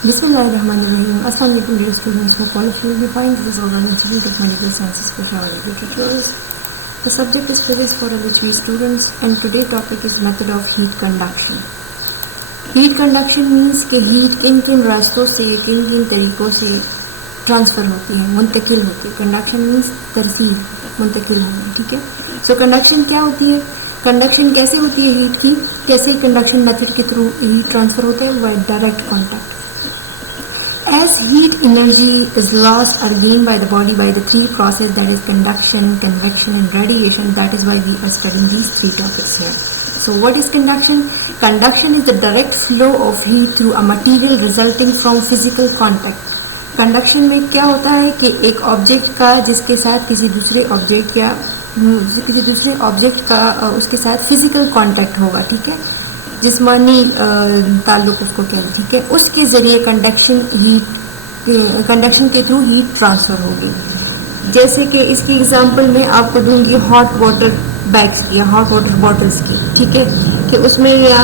Bismillahirrahmanirrahim. Assalamu alaikum dear students. Hope all of you will be fine. This is Oran Institute of Medical Sciences Peshawar Lectures. The subject is physics for LHV students and today's topic is method of heat conduction. Heat conduction means कि heat किन किन रास्तों से किन किन तरीकों से transfer होती है, मुंतकिल होती है. कंडक्शन मीन्स तरसील, मुंतकिल होना. ठीक है. सो कंडक्शन क्या होती है, कंडक्शन कैसे होती है हीट की, कैसे कंडक्शन मेथड के थ्रू हीट ट्रांसफ़र होता है, by direct contact. As heat energy is lost or gained by the body by the three processes, that is conduction, convection and radiation, that is why we are studying these three topics here. So what is conduction? Conduction is the direct flow of heat through a material resulting from physical contact. Conduction में क्या होता है कि एक object का जिसके साथ किसी दूसरे ऑब्जेक्ट का उसके साथ फिजिकल कांटेक्ट होगा. ठीक है, जिस्मानी ताल्लुक उसको कहते. ठीक है, उसके ज़रिए कंडक्शन के थ्रू हीट ट्रांसफ़र होगी. जैसे कि इसकी एग्जांपल मैं आपको दूंगी हॉट वाटर बैग्स की या हॉट वाटर बॉटल्स की. ठीक है, कि उसमें या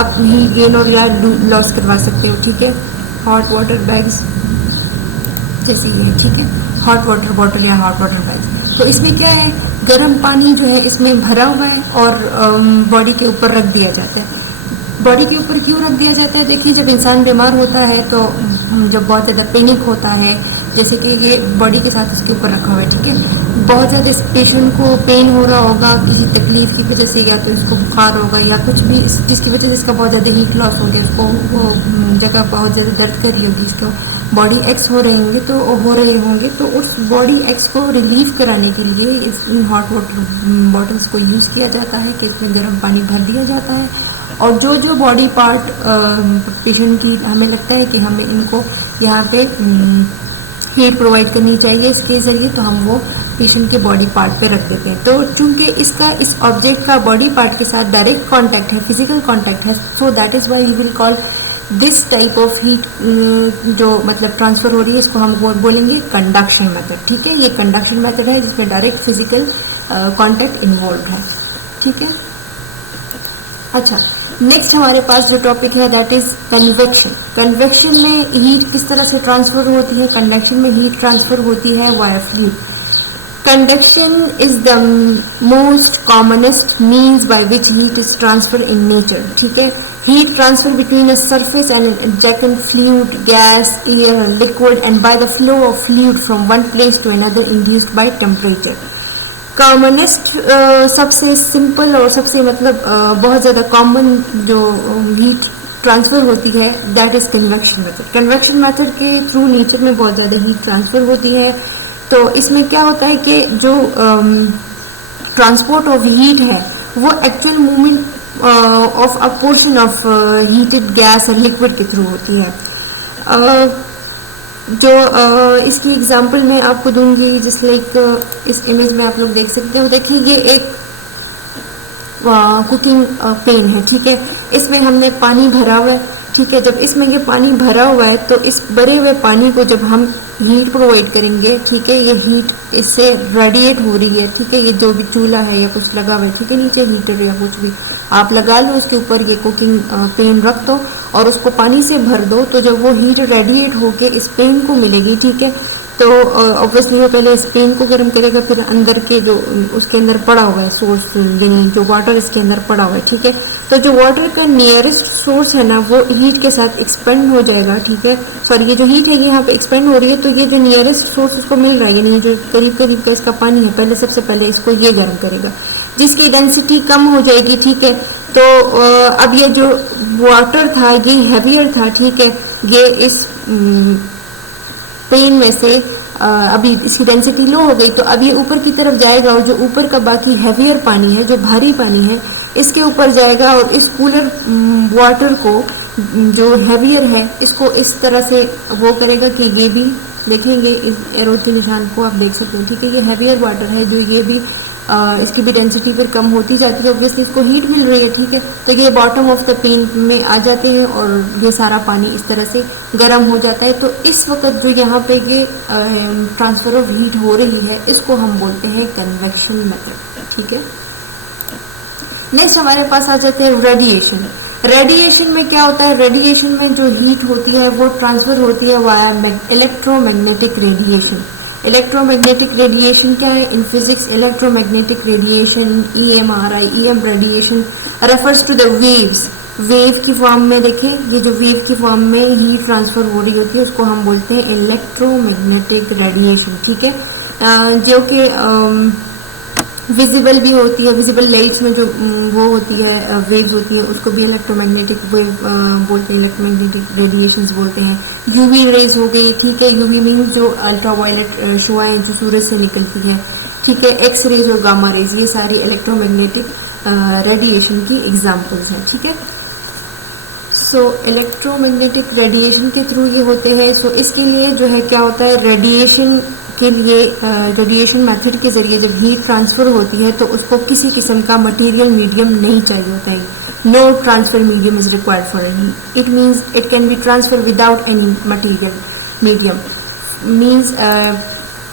आप हीट गेन और या लॉस करवा सकते हो. ठीक है, हॉट वाटर बैग्स जैसे ये. ठीक है, हॉट वाटर बॉटल या हॉट वाटर बैग्स. तो इसमें क्या है, गर्म पानी जो है इसमें भरा हुआ है और बॉडी के ऊपर रख दिया जाता है. बॉडी के ऊपर क्यों रख दिया जाता है? देखिए, जब इंसान बीमार होता है तो जब बहुत ज़्यादा पैनिक होता है, जैसे कि ये बॉडी के साथ इसके ऊपर रखा हुआ है. ठीक है, बहुत ज़्यादा इस पेशेंट को पेन हो रहा होगा किसी तकलीफ की वजह से, या तो इसको बुखार होगा या कुछ भी जिसकी वजह से इसका बहुत ज़्यादा हीट लॉस हो गया, उसको वो जगह बहुत ज़्यादा दर्द कर रही होगी, इसको बॉडी एक्स हो रहे होंगे तो उस बॉडी एक्स को रिलीव कराने के लिए इन हॉट वाटर बॉटल्स को यूज़ किया जाता है कि इसमें गर्म पानी भर दिया जाता है. और जो बॉडी पार्ट पेशेंट की हमें लगता है कि हमें इनको यहाँ पे हीट प्रोवाइड करनी चाहिए इसके ज़रिए, तो हम वो पेशेंट के बॉडी पार्ट पे रख देते हैं. तो चूंकि इसका इस ऑब्जेक्ट का बॉडी पार्ट के साथ डायरेक्ट कांटेक्ट है, फिजिकल कांटेक्ट है, so that is why you will call this type of heat जो मतलब ट्रांसफ़र हो रही है, इसको हम बोलेंगे कंडक्शन मेथड. ठीक है, ये कंडक्शन मेथड है जिसमें डायरेक्ट फिजिकल कांटेक्ट इन्वॉल्व है. ठीक है. अच्छा, नेक्स्ट हमारे पास जो टॉपिक है दैट इज कन्वेक्शन. कन्वेक्शन में हीट किस तरह से ट्रांसफ़र होती है, कंडक्शन में हीट ट्रांसफ़र होती है via fluid. Conduction is the most commonest means by which heat is transferred in nature. ठीक है, heat transfer between a surface and an adjacent fluid, gas, air, liquid, and by the flow of fluid from one place to another induced by temperature. Commonest सबसे simple और सबसे मतलब बहुत ज़्यादा common जो heat transfer होती है that is convection method. Convection method के थ्रू नेचर में बहुत ज़्यादा हीट ट्रांसफ़र होती है. तो इसमें क्या होता है कि जो ट्रांसपोर्ट ऑफ हीट है वो actual movement of a portion of heated gas और लिक्विड के थ्रू होती है. जो इसकी एग्जांपल मैं आपको दूंगी, जिस लाइक इस इमेज में आप लोग देख सकते हो. देखिए, ये एक कुकिंग पैन है. ठीक है, इसमें हमने पानी भरा हुआ है. ठीक है, जब इसमें ये पानी भरा हुआ है तो इस भरे हुए पानी को जब हम हीट प्रोवाइड करेंगे, ठीक है, ये हीट इससे रेडिएट हो रही है. ठीक है, ये जो भी चूल्हा है या कुछ लगा हुआ है, ठीक है, नीचे हीटर या कुछ भी आप लगा लो, उसके ऊपर ये कुकिंग पैन रख दो और उसको पानी से भर दो. तो जब वो हीट रेडिएट होके इस पैन को मिलेगी, ठीक है, तो ऑब्वियसली वो पहले इस पैन को गर्म करेगा, फिर अंदर के जो उसके अंदर पड़ा हुआ है सोर्स, यानी जो वाटर इसके अंदर पड़ा हुआ है. ठीक है, तो जो वाटर का नियरेस्ट सोर्स है ना वो हीट के साथ एक्सपेंड हो जाएगा. ठीक है, सॉरी, ये जो हीट है ये यहाँ पे एक्सपेंड हो रही है, तो ये जो नियरेस्ट सोर्स उसको मिल रहा है, यानी ये जो करीब करीब का इसका पानी है, पहले सबसे पहले इसको ये गर्म करेगा, जिसकी डेंसिटी कम हो जाएगी. ठीक है, तो अब ये जो वाटर था ये हैवियर था. ठीक है, ये इस पेन में से अभी इसकी डेंसिटी लो हो गई, तो अब ये ऊपर की तरफ जाएगा और जो ऊपर का बाकी हैवियर पानी है, जो भारी पानी है, इसके ऊपर जाएगा और इस कूलर वाटर को जो हैवियर है इसको इस तरह से वो करेगा कि ये भी देखेंगे, इस एरो के निशान को आप देख सकते हो. ठीक है, ये हैवियर वाटर है जो ये भी इसकी भी डेंसिटी फिर कम होती जाती है, ऑब्वियसली इसको हीट मिल रही है. ठीक है, तो ये बॉटम ऑफ द पेन में आ जाते हैं और ये सारा पानी इस तरह से गर्म हो जाता है. तो इस वक्त जो यहाँ पे ये ट्रांसफर ऑफ हीट हो रही है इसको हम बोलते हैं कन्वेक्शन मेथड. ठीक है, नेक्स्ट हमारे पास आ जाते हैं रेडिएशन. रेडिएशन में क्या होता है, रेडिएशन में जो हीट होती है वो ट्रांसफर होती है via electromagnetic radiation. Electromagnetic radiation क्या है, in physics electromagnetic radiation EMRI EM radiation refers to the waves. Wave की फॉर्म में देखें, ये जो वेव की फॉर्म में हीट ट्रांसफर हो रही होती है उसको हम बोलते हैं इलेक्ट्रोमैग्नेटिक रेडिएशन, ठीक है। जो कि विजिबल भी होती है, विजिबल लाइट्स में जो वो होती है वेव्स होती है उसको भी इलेक्ट्रोमैग्नेटिक वेव बोलते हैं, इलेक्ट्रोमैग्नेटिक रेडिएशंस बोलते हैं। यूवी रेज हो गई, ठीक है, यूवी मीन्स जो अल्ट्रावायलेट शुआएं जो सूरज से निकलती है, ठीक है, एक्स रेज और गामा रेज, ये सारी इलेक्ट्रोमैग्नेटिक रेडिएशन की एग्जाम्पल्स हैं, ठीक है। सो इलेक्ट्रोमैग्नेटिक रेडिएशन के थ्रू ये होते हैं। सो इसके लिए जो है क्या होता है, रेडिएशन के लिए रेडिएशन मेथड के जरिए जब हीट ट्रांसफर होती है तो उसको किसी किस्म का मटेरियल मीडियम नहीं चाहिए होता है। No transfer medium is required for heat, it means it can be transfer without any material medium. Means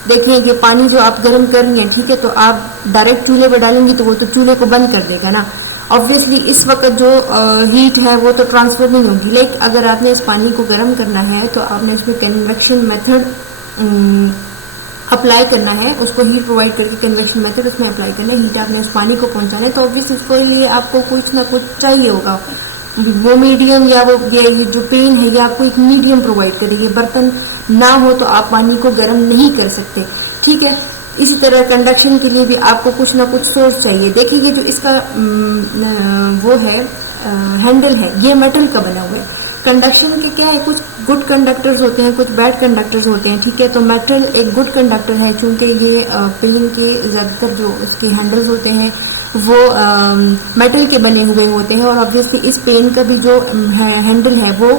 देखिए ये पानी जो आप गर्म कर रही हैं, ठीक है, तो आप डायरेक्ट चूल्हे पर डालेंगी तो वो तो चूल्हे को बंद कर देगा ना। ऑब्वियसली इस वक्त जो हीट है वो तो ट्रांसफर नहीं होगी, लेकिन अगर आपने इस पानी को गर्म करना है तो आपने इसमें कन्वेक्शन मेथड अप्लाई करना है, उसको हीट प्रोवाइड करके कन्वेक्शन मेथड उसमें अप्लाई करना है, हीट आपने उस पानी को पहुंचाना है, तो ऑब्वियसली उसके लिए आपको कुछ ना कुछ चाहिए होगा। वो मीडियम या वो ये जो पेन है ये आपको एक मीडियम प्रोवाइड करेगी। बर्तन ना हो तो आप पानी को गर्म नहीं कर सकते, ठीक है। इसी तरह कंडक्शन के लिए भी आपको कुछ ना कुछ सोर्स चाहिए। देखिए ये जो इसका वो है हैंडल है, ये मेटल का बना हुआ है। कंडक्शन के क्या है, कुछ गुड कंडक्टर्स होते हैं, कुछ बैड कंडक्टर्स होते हैं, ठीक है। तो मेटल एक गुड कंडक्टर है, चूंकि ये पेन के ज़्यादातर जो इसके हैंडल्स होते हैं वो मेटल के बने हुए होते हैं, और ऑब्वियसली इस पेन का भी जो हैंडल है वो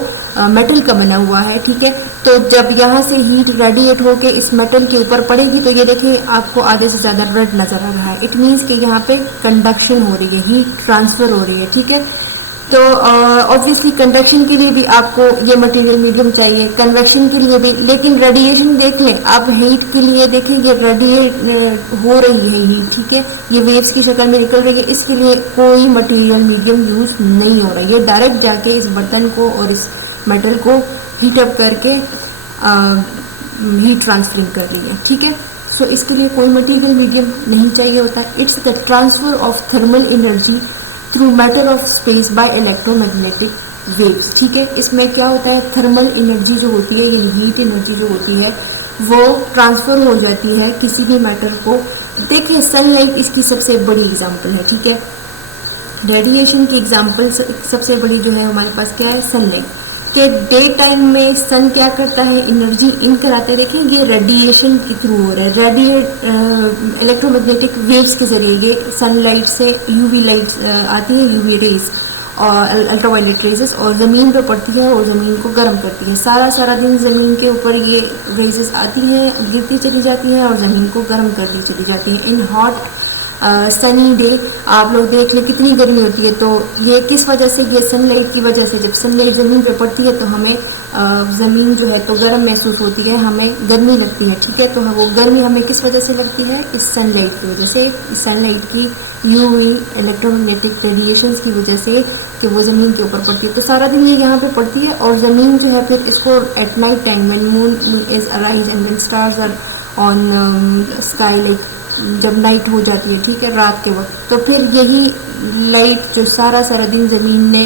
मेटल का बना हुआ है, ठीक है। तो जब यहाँ से हीट रेडिएट होके इस मेटल के ऊपर पड़ेगी तो ये देखिए आपको आगे से ज़्यादा रेड नज़र आ रहा है। इट मीन्स कि यहाँ पे कंडक्शन हो रही है, हीट ट्रांसफर हो रही है, ठीक है। तो ऑब्वियसली कंडक्शन के लिए भी आपको ये मटेरियल मीडियम चाहिए, कन्वेक्शन के लिए भी। लेकिन रेडिएशन देख लें आप, हीट के लिए देखें ये रेडिएट हो रही है हीट, ठीक है, ये वेव्स की शक्ल में निकल रही है, इसके लिए कोई मटेरियल मीडियम यूज नहीं हो रहा है। ये डायरेक्ट जाके इस बर्तन को और इस मेटल को हीट अप करके हीट ट्रांसफरिंग कर रही है, ठीक है। सो इसके लिए कोई मटेरियल मीडियम नहीं चाहिए होता। It's the transfer of thermal energy through matter of space by electromagnetic waves, ठीक है। इसमें क्या होता है, थर्मल एनर्जी जो होती है यानी हीट एनर्जी जो होती है वो ट्रांसफर हो जाती है किसी भी मैटर को। देखिए सनलाइट इसकी सबसे बड़ी एग्जांपल है, ठीक है। रेडिएशन की एग्जांपल सबसे बड़ी जो है हमारे पास क्या है, सनलाइट। कि डे टाइम में सन क्या करता है, एनर्जी इन कराता है। देखिए ये रेडिएशन के थ्रू हो रहा है, इलेक्ट्रोमैग्नेटिक वेव्स के जरिए ये सनलाइट से यूवी लाइट्स आती है, यूवी रेज और अल्ट्रावायलेट रेजेस, और ज़मीन पर पड़ती है और ज़मीन को गर्म करती है। सारा दिन ज़मीन के ऊपर ये रेजेस आती हैं, गिरती चली जाती हैं और ज़मीन को गर्म करती चली जाती हैं। इन हॉट सनी डे आप लोग देख लें कितनी गर्मी होती है, तो ये किस वजह से, ये सनलाइट की वजह से। जब सनलाइट ज़मीन पे पड़ती है तो हमें ज़मीन जो है तो गर्म महसूस होती है, हमें गर्मी लगती है, ठीक है। तो वो गर्मी हमें किस वजह से लगती है, इस सनलाइट की वजह से, इस सनलाइट की यूवी इलेक्ट्रोमैग्नेटिक रेडिएशंस की वजह से कि वो ज़मीन के ऊपर पड़ती है। तो सारा दिन ये यहाँ पे पड़ती है और ज़मीन जो है फिर इसको at night time when moon is arise and when stars are on sky, like जब नाइट हो जाती है, ठीक है, रात के वक्त, तो फिर यही लाइट जो सारा दिन ज़मीन ने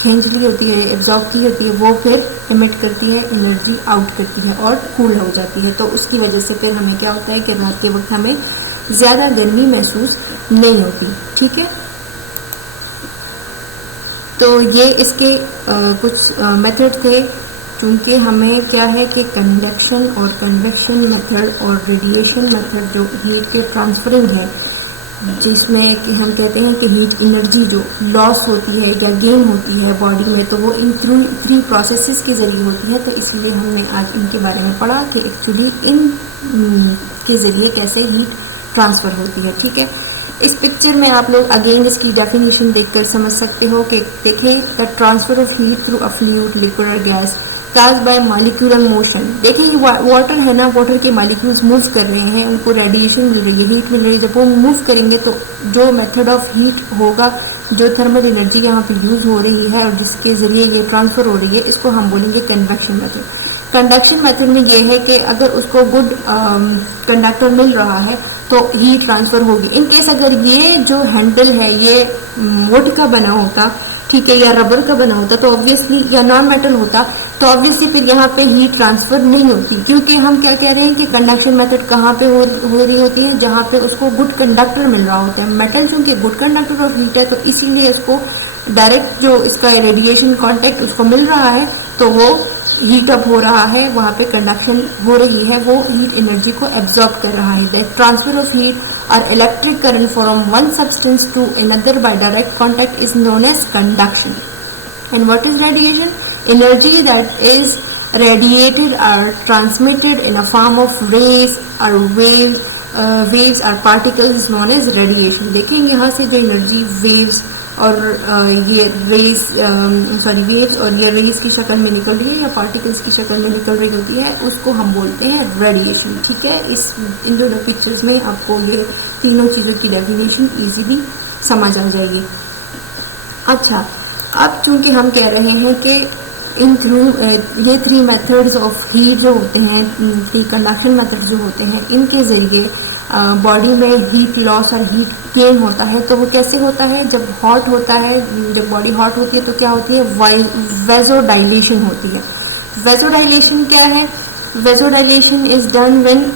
खींच ली होती है, एब्जॉर्ब की होती है, वो फिर इमिट करती है, एनर्जी आउट करती है और कूल हो जाती है। तो उसकी वजह से फिर हमें क्या होता है कि रात के वक्त हमें ज़्यादा गर्मी महसूस नहीं होती, ठीक है। तो ये इसके कुछ मेथड थे। चूँकि हमें क्या है कि कंडक्शन और कन्वेक्शन मेथड और रेडिएशन मेथड जो हीट के ट्रांसफरिंग है, जिसमें कि हम कहते हैं कि हीट एनर्जी जो लॉस होती है या गेन होती है बॉडी में, तो वो इन थ्री प्रोसेसेस के ज़रिए होती है। तो इसलिए हमने आज इनके बारे में पढ़ा कि एक्चुअली इन के ज़रिए कैसे हीट ट्रांसफ़र होती है, ठीक है। इस पिक्चर में आप लोग अगेन इसकी डेफिनेशन देखकर समझ सकते हो कि देखें, the transfer of heat through a fluid, liquid और gas caused by molecular motion। देखिए ये वाटर है ना, वाटर के मॉलिक्यूल्स मूव कर रहे हैं, उनको रेडिएशन मिल रही है, हीट मिल रही है। जब वो मूव करेंगे तो जो मेथड ऑफ हीट होगा जो थर्मल एनर्जी यहाँ पे यूज़ हो रही है और जिसके ज़रिए ये ट्रांसफ़र हो रही है, इसको हम बोलेंगे कन्वेक्शन मेथड। कंडक्शन मेथड में ये है कि अगर उसको गुड कंडक्टर मिल रहा है तो हीट ट्रांसफ़र होगी। इन केस अगर ये जो हैंडल है ये वुड का बना होता, ठीक है, या रबर का बना होता तो ऑब्वियसली, या नॉन मेटल होता तो ऑब्वियसली फिर यहाँ पे हीट ट्रांसफर नहीं होती, क्योंकि हम क्या कह रहे हैं कि कंडक्शन मेथड कहाँ पे हो रही होती है, जहाँ पे उसको गुड कंडक्टर मिल रहा होता है। मेटल चूंकि गुड कंडक्टर ऑफ हीट है तो इसीलिए इसको डायरेक्ट जो इसका रेडिएशन कांटेक्ट उसको मिल रहा है तो वो हीट अप हो रहा है, वहाँ पे कंडक्शन हो रही है, वो हीट एनर्जी को एब्जॉर्ब कर रहा है। द ट्रांसफर ऑफ हीट और electric current from one substance to another by direct contact is known as conduction. And what is radiation? Energy that is radiated or transmitted in a form of rays or waves or particles is known as radiation। देखिए यहाँ से जो energy waves और ये race waves और ये race की शक्ल में निकल रही है या पार्टिकल्स की शक्ल में निकल रही होती है, उसको हम बोलते हैं रेडिएशन। ठीक है, इन दोनों पिक्चर्स में आपको ये तीनों चीज़ों की डेफिनेशन इजीली समझ आ जाएगी। अच्छा, अब चूंकि हम कह रहे हैं कि इन थ्रू ये थ्री मेथड्स ऑफ हीट जो होते हैं, थ्री कंडक्शन मेथड जो होते हैं, इनके ज़रिए बॉडी में हीट लॉस और हीट गेन होता है। तो वो कैसे होता है? जब हॉट होता है, जब बॉडी हॉट होती है तो क्या होती है? वेजोडाइलेशन होती है। वेजोडाइलेशन क्या है? Vasodilation is done when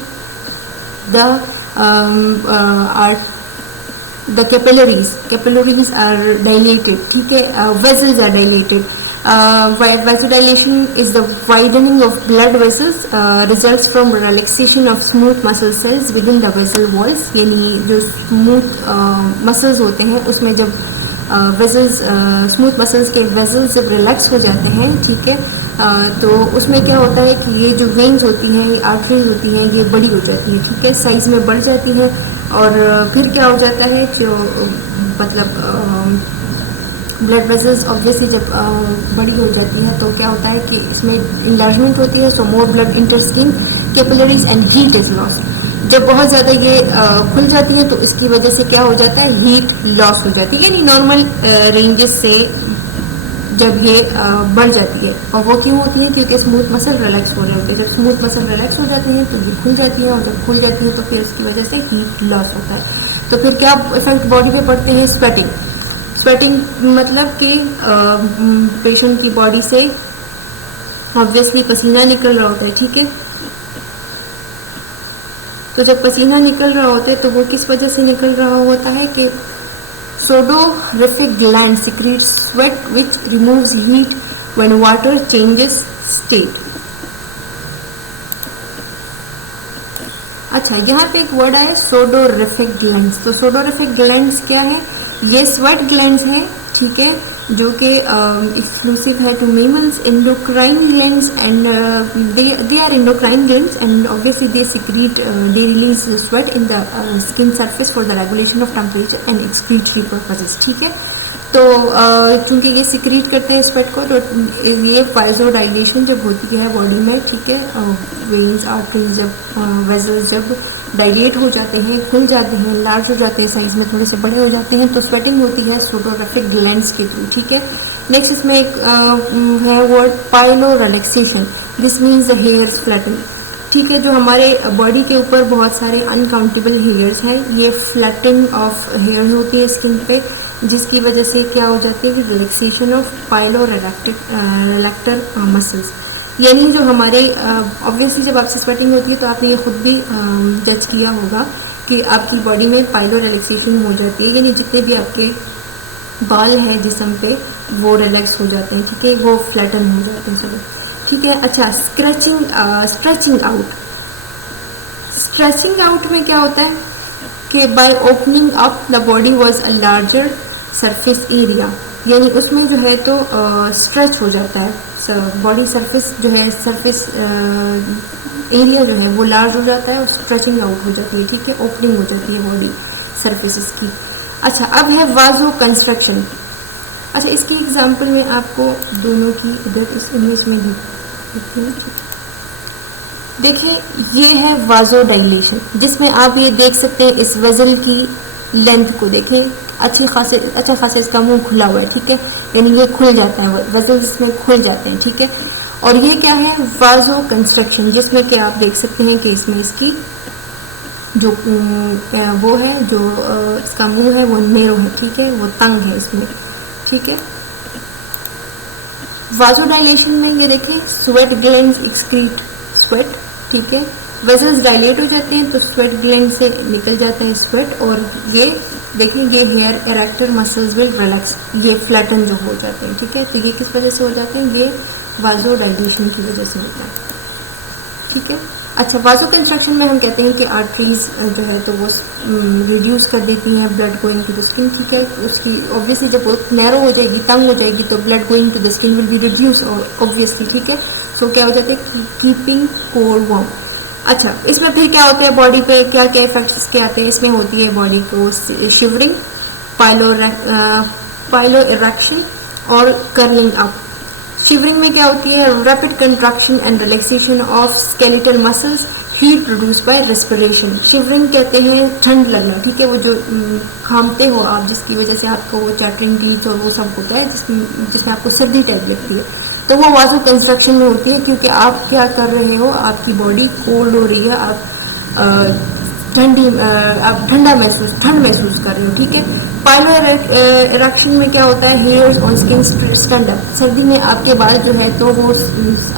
the capillaries are dilated, ठीक है, vessels are dilated। Vasodilation is the widening of blood vessels, results from relaxation of smooth muscle cells within the vessel walls। यानी जो smooth muscles होते हैं उसमें जब vessels, smooth muscles के vessels जब रिलैक्स हो जाते हैं, ठीक है, तो उसमें क्या होता है कि ये जो वेन्स होती हैं, ये आर्टरीज होती हैं, ये बड़ी हो जाती हैं, ठीक है, साइज में बढ़ जाती हैं। और फिर क्या हो जाता है, जो मतलब ब्लड वेसल्स ऑब्वियसली जब बड़ी हो जाती है तो क्या होता है कि इसमें इंलार्जमेंट होती है, so more blood enter skin capillaries and heat is lost. जब बहुत ज़्यादा ये खुल जाती है तो इसकी वजह से क्या हो जाता है? हीट लॉस हो जाती है, यानी नॉर्मल रेंजेस से जब ये बढ़ जाती है। और वो क्यों होती है? क्योंकि स्मूथ मसल रिलैक्स हो रहे होते हैं। जब स्मूथ मसल रिलैक्स हो जाते हैं तो ये खुल जाती है, और जब खुल जाती है तो फिर इसकी वजह से हीट लॉस होता है। तो फिर क्या इफेक्ट बॉडी पे पड़ते हैं? स्वेटिंग मतलब कि पेशेंट की बॉडी से ऑब्वियसली पसीना निकल रहा होता है, ठीक है। तो जब पसीना निकल रहा होता है तो वो किस वजह से निकल रहा होता है कि sudorific gland secretes sweat which removes heat when water changes state। अच्छा, यहाँ पे एक वर्ड आया sudorific glands। तो sudorific glands क्या है? ये स्वेट ग्लैंड्स हैं, ठीक है, जो कि एक्सक्लूसिव है to mammals. endocrine glands and they are endocrine glands and obviously they release sweat in the skin surface for the regulation of temperature and excretory purposes। ठीक है, तो चूंकि ये सिक्रीट करते हैं स्वेट को, तो ये वाइजोडाइलेशन जब होती है बॉडी में, ठीक है, वेन्स आर्टरीज जब वेसल्स जब डायलेट हो जाते हैं, खुल जाते हैं, लार्ज हो जाते हैं, साइज में थोड़े से बड़े हो जाते हैं, तो स्वेटिंग होती है सोडोरिफिक ग्लैंड्स के थ्रू। ठीक है, नेक्स्ट इसमें एक है word pilo relaxation. This means the hairs flatten. ठीक है, जो हमारे बॉडी के ऊपर बहुत सारे अनकाउंटेबल हेयर्स हैं, ये फ्लैटिंग ऑफ हेयर होती है स्किन पे, जिसकी वजह से क्या हो जाती है, रिलैक्सेशन ऑफ पाइलो रिलैक्टर मसल्स। यानी जो हमारे ऑब्वियसली जब आपसे स्वेटिंग होती है तो आपने ये खुद भी जज किया होगा कि आपकी बॉडी में पाइलो रिलैक्सेशन हो जाती है, यानी जितने भी आपके बाल हैं जिस्म पे वो रिलैक्स हो जाते हैं। ठीक है, वो फ्लैटन हो जाते हैं सब। ठीक है, अच्छा, स्ट्रेचिंग आउट। स्ट्रेचिंग आउट में क्या होता है कि by opening up the body was a larger surface area, यानी उसमें जो है तो स्ट्रेच हो जाता है बॉडी सरफेस, जो है सरफेस एरिया जो है वो लार्ज हो जाता है और स्ट्रेचिंग आउट हो जाती है। ठीक है, ओपनिंग हो जाती है बॉडी सरफेसेस की। अच्छा, अब है वाजो कंस्ट्रक्शन। अच्छा, इसकी एग्जांपल में आपको दोनों की इधर इस इमेज में देखिए, ये है वाजो डाइलेशन, जिसमें आप ये देख सकते हैं इस वेसल की लेंथ को देखें, अच्छा खासा इसका मुंह खुला हुआ है, ठीक है, यानी ये खुल जाता है, वेसल्स इसमें खुल जाते हैं, ठीक है। और ये क्या है, वाजो कंस्ट्रक्शन, जिसमें कि आप देख सकते हैं कि इसमें इसकी जो वो है, जो इसका मुंह है वो नेरो है, ठीक है, वो तंग है इसमें, ठीक है। वाजोडाइलेशन में ये देखें, स्वेट ग्लैंड्स एक्सक्रीट स्वेट, ठीक है, वेसल्स डायलेट हो जाते हैं तो स्वेट ग्लैंड से निकल जाता है स्वेट, और ये देखें ये hair erector muscles will relax, ये फ्लैटन जो हो जाते हैं, ठीक है। तो ये किस वजह से हो जाते हैं, ये वाजोडाइलेशन की वजह से होता है, ठीक है। अच्छा, वाजो कंस्ट्रक्शन में हम कहते हैं कि आर्टरीज जो है तो वो रिड्यूस कर देती हैं blood going to the skin, ठीक है। उसकी ऑब्वियसली जब वो नैरो हो जाएगी, तंग हो जाएगी, तो blood going to the skin will be reduce obviously, ठीक है। सो क्या हो जाता है, कीपिंग कोर वार्म। अच्छा, इसमें फिर क्या होता है, बॉडी पे क्या क्या इफेक्ट्स क्या आते हैं, इसमें होती है बॉडी को शिवरिंग, पाइलो इरेक्शन और कर्लिंग अप। शिवरिंग में क्या होती है, rapid contraction and relaxation of skeletal muscles, heat produce by respiration. Shivering कहते हैं ठंड लगना, ठीक है, वो जो घामते हो आप, जिसकी वजह से आपको वो चैटरिंग टीथ और वो सब होता है, जिसमें आपको सर्दी टाइप लगती है, तो वो वाजो कंस्ट्रक्शन में होती है, क्योंकि आप क्या कर रहे हो, आपकी बॉडी कोल्ड हो रही है, आप ठंड महसूस कर रहे हो, ठीक है। पाइलो इरेक्शन में क्या होता है, hairs on skin stand up, सर्दी में आपके बाल जो है तो वो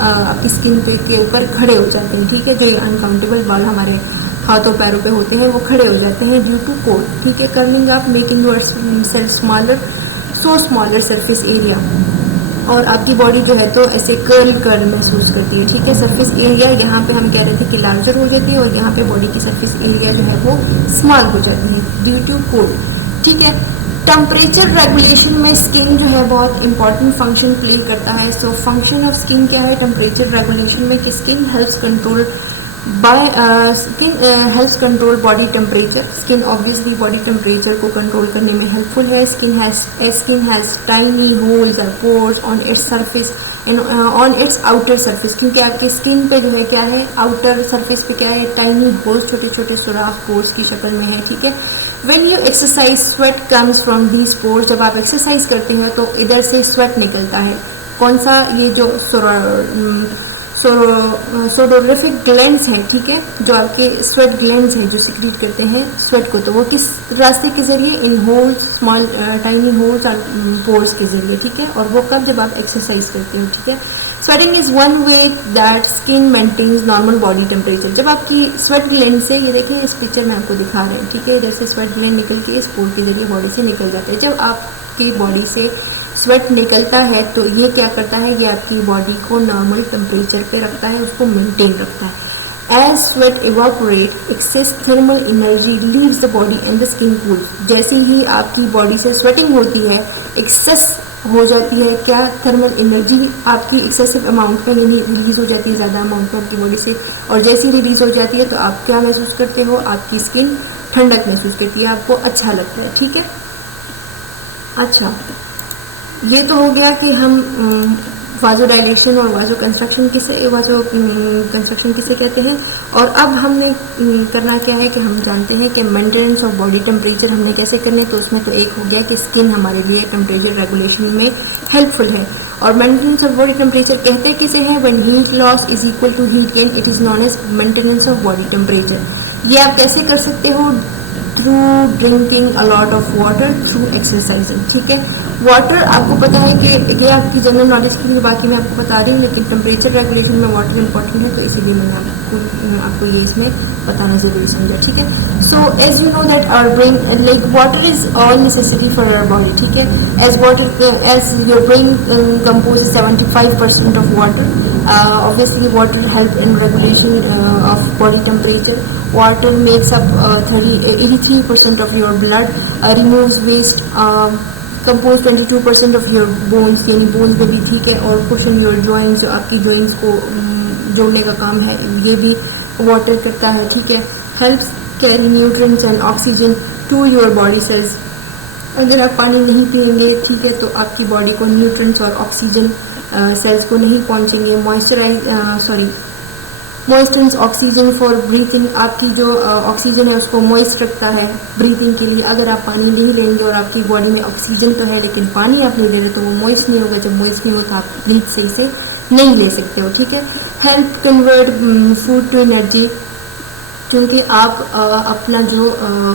आपकी स्किन के ऊपर खड़े हो जाते हैं, ठीक है, जो अनकाउंटेबल बाल हमारे हाथों पैरों पे होते हैं वो खड़े हो जाते हैं ड्यू टू कोल्ड, ठीक है। Curling up making your self smaller, so smaller surface area, और आपकी बॉडी जो है तो ऐसे कर्ल महसूस करती है, ठीक है। सरफेस एरिया यहाँ पे हम कह रहे थे कि लार्जर हो जाती है, और यहाँ पे बॉडी की सरफेस एरिया जो है वो स्मॉल हो जाती है ड्यू टू कोल्ड, ठीक है। टेम्परेचर रेगुलेशन में स्किन जो है बहुत इंपॉर्टेंट फंक्शन प्ले करता है। सो फंक्शन ऑफ स्किन क्या है टेम्परेचर रेगुलेशन में, कि skin helps control helps control body temperature. Skin obviously body temperature को कंट्रोल करने में हेल्पफुल है। स्किन हैज टाइनी होल्स और pores on its surface and on it's outer surface, क्योंकि आपके स्किन पे जो है क्या है, आउटर सरफेस पे क्या है, टाइनी होल्स, छोटे छोटे सुराख पोर्स की शक्ल में है, ठीक है। When you exercise, sweat comes from these pores। जब आप एक्सरसाइज करते हैं तो इधर से स्वेट निकलता है, कौन सा, ये जो सोडोरिफिक ग्लैंड्स हैं, ठीक है, जो आपके स्वेट ग्लैंड्स हैं जो सिक्रीट करते हैं स्वेट को, तो वो किस रास्ते के जरिए, इन होल्स, स्मॉल टाइनी होल्स और पोर्स के जरिए, ठीक है। और वो कब, जब आप एक्सरसाइज करते हो, ठीक है। Sweating is one way that skin maintains normal body temperature. जब आपकी स्वेट ग्लैंड से, ये देखें इस पिक्चर में आपको दिखा रहे हैं, ठीक है, जैसे स्वेट ग्लैंड निकल के इस पोर के जरिए बॉडी से निकल जाते हैं। जब आपकी बॉडी से स्वेट निकलता है तो ये क्या करता है, ये आपकी बॉडी को नॉर्मल टेम्परेचर पे रखता है, उसको मेंटेन रखता है। As sweat evaporate, excess thermal energy leaves the body and the skin cools. जैसे ही आपकी बॉडी से स्वेटिंग होती है, एक्सेस हो जाती है क्या, थर्मल एनर्जी आपकी एक्सेसिव अमाउंट में रिलीज हो जाती है, ज़्यादा अमाउंट में आपकी बॉडी से, और जैसी रिलीज हो जाती है तो आप क्या महसूस करते हो, आपकी स्किन ठंडक महसूस करती है, आपको अच्छा लगता है, ठीक है। अच्छा, ये तो हो गया कि हम वाजो डायलेशन और वाजो कंस्ट्रक्शन किसे कहते हैं। और अब हमने करना क्या है कि हम जानते हैं कि मेंटेनेंस ऑफ बॉडी टेम्परेचर हमने कैसे करने, तो उसमें तो एक हो गया कि स्किन हमारे लिए टेम्परेचर रेगुलेशन में हेल्पफुल है। और मेंटेनेंस ऑफ बॉडी टेम्परेचर कहते किसे हैं, when heat loss is equal to heat gain, it is known as maintenance of body temperature. ये आप कैसे कर सकते हो, through drinking a lot of water, through exercising, ठीक है। वाटर आपको पता है कि ये आपकी जनरल नॉलेज के लिए, बाकी मैं आपको बता रही हूँ, लेकिन टेम्परेचर रेगुलेशन में वाटर इंपॉर्टेंट है, तो इसीलिए मैंने आपको ये इसमें बताना जरूरी समझा, ठीक है। So as you know that our brain, like water is all necessity for our body, ठीक है। As your brain compose 75% of water, obviously water help in regulation of body temperature. Water makes up 83% of your blood, removes waste, compose 22% of your bones, यानी bones में भी, ठीक है। और cushion your joints, जो आपकी joints को जोड़ने का काम है, ये भी water करता है, ठीक है। helps carry nutrients and oxygen to your body cells। अगर आप पानी नहीं पिएंगे, ठीक है, तो आपकी बॉडी को न्यूट्रिएंट्स और ऑक्सीजन सेल्स को नहीं पहुंचेंगे। मॉइस्टन्स ऑक्सीजन फॉर ब्रीथिंग, आपकी जो ऑक्सीजन है उसको मॉइस्ट रखता है ब्रीथिंग के लिए। अगर आप पानी नहीं लेंगे और आपकी बॉडी में ऑक्सीजन तो है लेकिन पानी आप नहीं ले रहे तो वो मॉइस्ट नहीं होगा, जब मॉइस्ट नहीं होता आप ब्रीथ सही से नहीं ले सकते हो, ठीक है। Help convert food to energy, क्योंकि आप अपना जो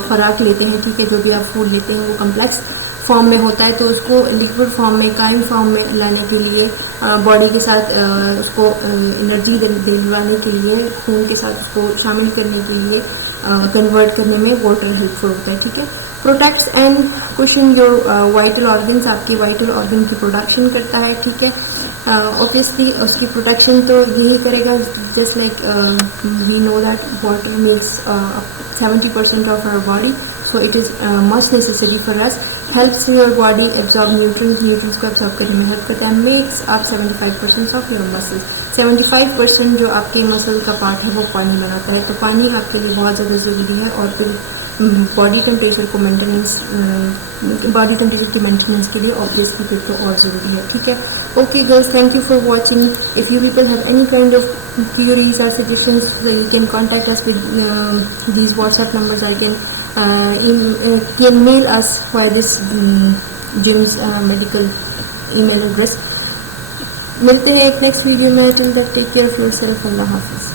खुराक लेते हैं, ठीक है, जो भी आप फूड लेते हैं वो कम्प्लेक्स फॉर्म में होता है, तो उसको लिक्विड फॉर्म में, कायम फॉर्म में लाने के लिए, बॉडी के साथ उसको एनर्जी दिलवाने के लिए, खून के साथ उसको शामिल करने के लिए, कन्वर्ट करने में वाटर हेल्पफुल होता है, ठीक है। Protects and cushion your vital organs, आपकी वाइटल ऑर्गन की प्रोडक्शन करता है, ठीक है। ऑब्वियसली उसकी प्रोटेक्शन तो यही करेगा, just like we know that water makes 70% of our body, so it is much necessary for us, helps your body absorb nutrients को absorb करने में हेल्प करता है, makes up 75% of your muscles, 75% जो आपके मसल का पार्ट है वो पानी बनाता है, तो पानी आपके लिए बहुत ज़्यादा ज़रूरी है। और फिर बॉडी टेम्परेचर को मेंटेनेंस, बॉडी टेम्परेचर की मेंटेनेंस के लिए ऑब्वियसली फिर तो और ज़रूरी है, ठीक है। Okay girls, thank you for watching. If you people have any kind of queries or suggestions, so you can contact us with these WhatsApp numbers. I can mail us via this Jim's medical email address. मिलते हैं एक next video में, till that take care of yourself, अल्लाह हाफिज़।